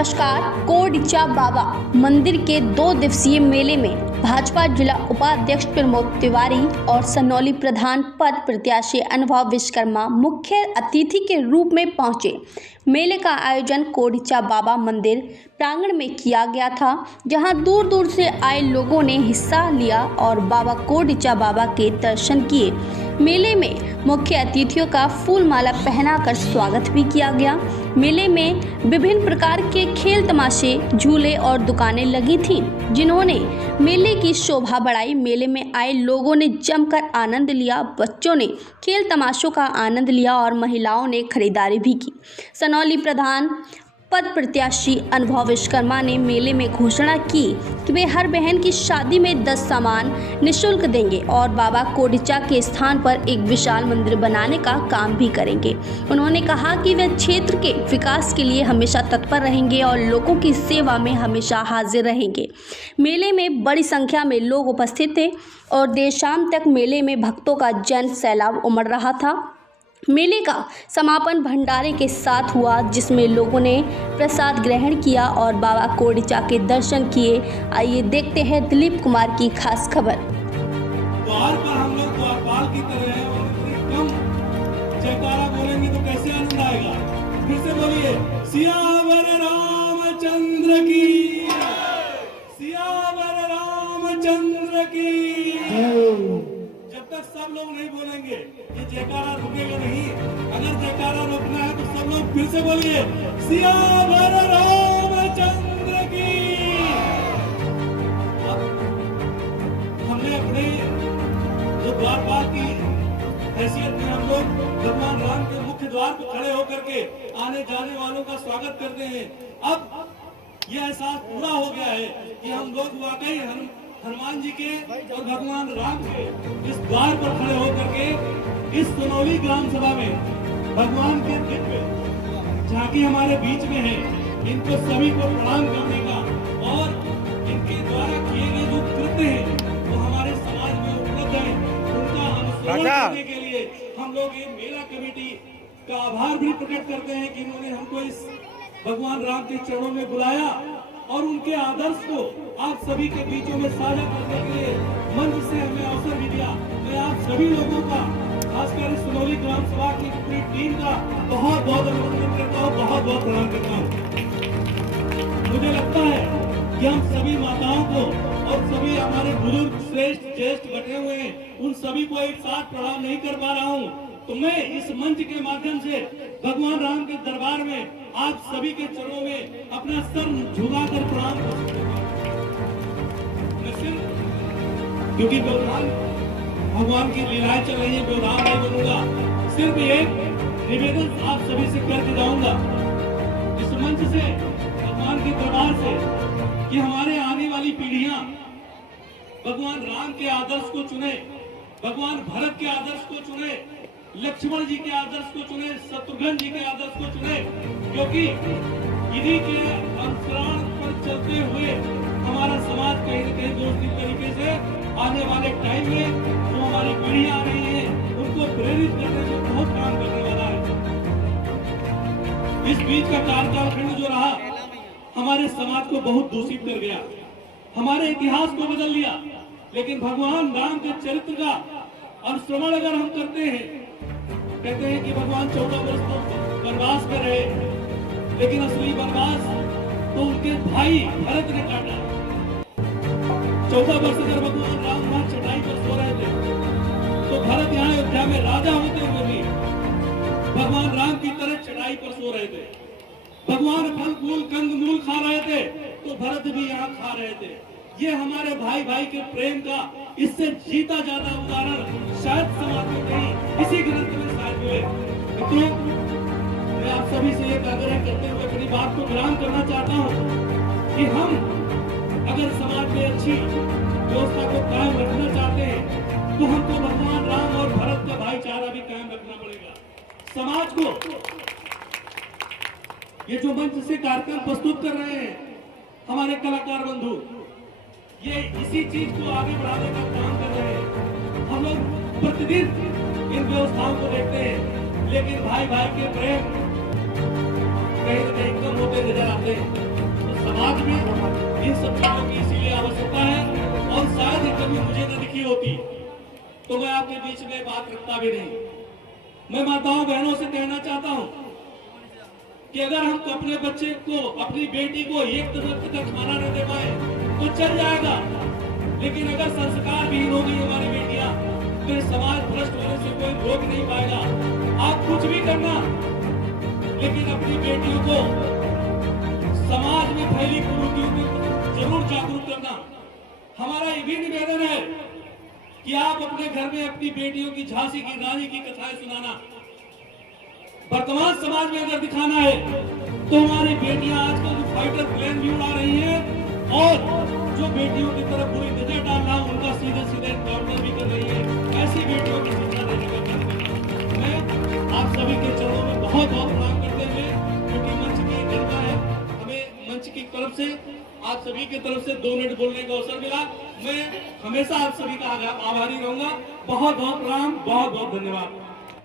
नमस्कार। कोडिचा बाबा मंदिर के 2 दिवसीय मेले में भाजपा जिला उपाध्यक्ष प्रमोद तिवारी और सनौली प्रधान पद प्रत्याशी अनुभव विश्वकर्मा मुख्य अतिथि के रूप में पहुंचे। मेले का आयोजन कोडिचा बाबा मंदिर प्रांगण में किया गया था, जहां दूर दूर से आए लोगों ने हिस्सा लिया और बाबा कोडिचा बाबा के दर्शन किए। मेले में मुख्य अतिथियों का फूल माला पहनाकर स्वागत भी किया गया। मेले में विभिन्न प्रकार के खेल तमाशे, झूले और दुकानें लगी थीं, जिन्होंने मेले की शोभा बढ़ाई। मेले में आए लोगों ने जमकर आनंद लिया। बच्चों ने खेल तमाशों का आनंद लिया और महिलाओं ने खरीदारी भी की। सनौली प्रधान पद प्रत्याशी अनुभव विश्वकर्मा ने मेले में घोषणा की कि वे हर बहन की शादी में 10 सामान निःशुल्क देंगे और बाबा कोडिचा के स्थान पर एक विशाल मंदिर बनाने का काम भी करेंगे। उन्होंने कहा कि वे क्षेत्र के विकास के लिए हमेशा तत्पर रहेंगे और लोगों की सेवा में हमेशा हाजिर रहेंगे। मेले में बड़ी संख्या में लोग उपस्थित थे और देर शाम तक मेले में भक्तों का जन सैलाब उमड़ रहा था। मेले का समापन भंडारे के साथ हुआ, जिसमें लोगों ने प्रसाद ग्रहण किया और बाबा कोडिचा के दर्शन किए। आइए देखते हैं दिलीप कुमार की खास खबर। द्वार पर हम लोग द्वारपाल की तरह हैं और इतनी कम जयकारा बोलेंगे तो कैसे आनंद आएगा। फिर से बोलिए, सियावर रामचंद्र की, सियावर रामचंद्र की। जब तक सब लोग नहीं बोलेंगे ये जयकारा रुकेगा नहीं। अगर जयकारा रोकना है तो सब लोग फिर से बोलिए, सियावर रामचंद्र की। हमने अपने जो द्वारपाल की हैसियत में हम लोग भगवान राम के मुख्य द्वार पर खड़े होकर के आने जाने वालों का स्वागत करते हैं। अब यह एहसास पूरा हो गया है कि हम लोग वाकई हनुमान जी के और भगवान राम के इस द्वार पर खड़े होकर के इस सनौली ग्राम सभा में भगवान के दिव्य झांकी हमारे बीच में है। इनको सभी को प्रणाम करने का और इनके द्वारा किए गए जो कृत्य हैं वो हमारे समाज में उपलब्ध है, उनका अनुसरण करने के लिए हम लोग ये मेला कमेटी का आभार भी प्रकट करते हैं कि उन्होंने हमको इस भगवान राम के चरणों में बुलाया और उनके आदर्श को आप सभी के बीचों में साझा करने के लिए मंच से हमें अवसर भी दिया। मैं आप सभी लोगों का, खासकर इस सनौली ग्राम सभा की पूरी टीम का बहुत बहुत अभिनंदन करता हूँ, बहुत बहुत प्रणाम करता हूँ। मुझे लगता है कि हम सभी माताओं को और सभी हमारे बुजुर्ग श्रेष्ठ ज्येष्ठ बैठे हुए हैं, उन सभी को एक साथ प्रणाम नहीं कर पा रहा हूँ। तो मैं इस मंच के माध्यम से भगवान राम के दरबार में आप सभी के चरणों में अपना सर झुकाकर प्रणाम कर, क्योंकि व्यवधान भगवान की लीलाएं चल रही है, व्यवधान नहीं बनूंगा। सिर्फ एक निवेदन आप सभी से करके जाऊंगा इस मंच से, भगवान के दरबार से, कि हमारे आने वाली पीढ़ियां भगवान राम के आदर्श को चुने, भगवान भरत के आदर्श को चुने, लक्ष्मण जी के आदर्श को चुने, शत्रुघ्न जी के आदर्श को चुने, क्योंकि इन्हीं के अनुसरण पर चलते हुए हमारा समाज कहीं न कहीं दूसरी तरीके से आने वाले टाइम में जो हमारी पीढ़ियां आ रही है उनको प्रेरित करने में बहुत काम करने वाला है। इस बीच का कालखंड जो रहा हमारे समाज को बहुत दूषित कर गया, हमारे इतिहास को बदल दिया। लेकिन भगवान राम के चरित्र का अनुश्रवण अगर हम करते हैं, कहते हैं कि भगवान 14 वर्ष तो वनवास में रहे, लेकिन असली वनवास तो उनके भाई भरत ने काटा। 14 वर्ष अगर भगवान राम वहां चटाई पर सो रहे थे, तो भरत यहाँ अयोध्या में राजा होते हुए भी भगवान राम की तरह चटाई पर सो रहे थे। भगवान फल फूल कंद मूल खा रहे थे तो भरत भी यहाँ खा रहे थे। ये हमारे भाई भाई के प्रेम का इससे जीता ज्यादा उदाहरण शायद समाज में नहीं, इसी ग्रंथ में शायद हुए। मित्रों, मैं आप सभी से एक आग्रह करते हुए अपनी बात को विराम करना चाहता हूँ कि हम अगर समाज में अच्छी व्यवस्था को कायम रखना चाहते हैं तो हमको भगवान राम और भरत का भाईचारा भी कायम रखना पड़ेगा। समाज को ये जो मंच से कार्यक्रम प्रस्तुत कर रहे हैं हमारे कलाकार बंधु, ये इसी चीज को आगे बढ़ाने का काम कर रहे हैं। हम लोग प्रतिदिन इन व्यवस्थाओं को देखते हैं, लेकिन भाई भाई के प्रेम कहीं न कहीं कम होते नजर आते हैं। समाज में इन सब चीजों की इसीलिए आवश्यकता है, और शायद ये कभी मुझे न दिखी होती तो मैं आपके बीच में बात रखता भी नहीं। मैं माताओं बहनों से कहना चाहता हूं कि अगर हम अपने बच्चे को, अपनी बेटी को एक वक्त तक खाना नहीं दे पाए तो चल जाएगा, लेकिन अगर संस्कार विहीन हो गई हमारी बेटियां तो समाज भ्रष्ट होने से कोई रोक नहीं पाएगा। आप कुछ भी करना, लेकिन अपनी बेटियों को समाज में फैली कुरीतियों को जरूर जागरूक करना। हमारा ये भी निवेदन है कि आप अपने घर में अपनी बेटियों की झांसी की रानी की कथाएं सुनाना। वर्तमान समाज में अगर दिखाना है तो हमारी बेटियां आजकल जो फाइटर प्लेन भी उड़ा रही हैं और जो बेटियों की तरफ बुरी नजर डाल रहा उनका सीधे सीधे एनकाउंटर भी कर रही है। ऐसी बेटियों की शिक्षा देने का काम करना। मैं आप सभी के चरणों में बहुत बहुत प्रणाम करते हुए, क्योंकि मंच की गरिमा है, हमें मंच की तरफ से आप सभी की तरफ से 2 मिनट बोलने का अवसर मिला। मैं हमेशा आप सभी का आभारी रहूंगा। बहुत बहुत प्रणाम, बहुत बहुत धन्यवाद।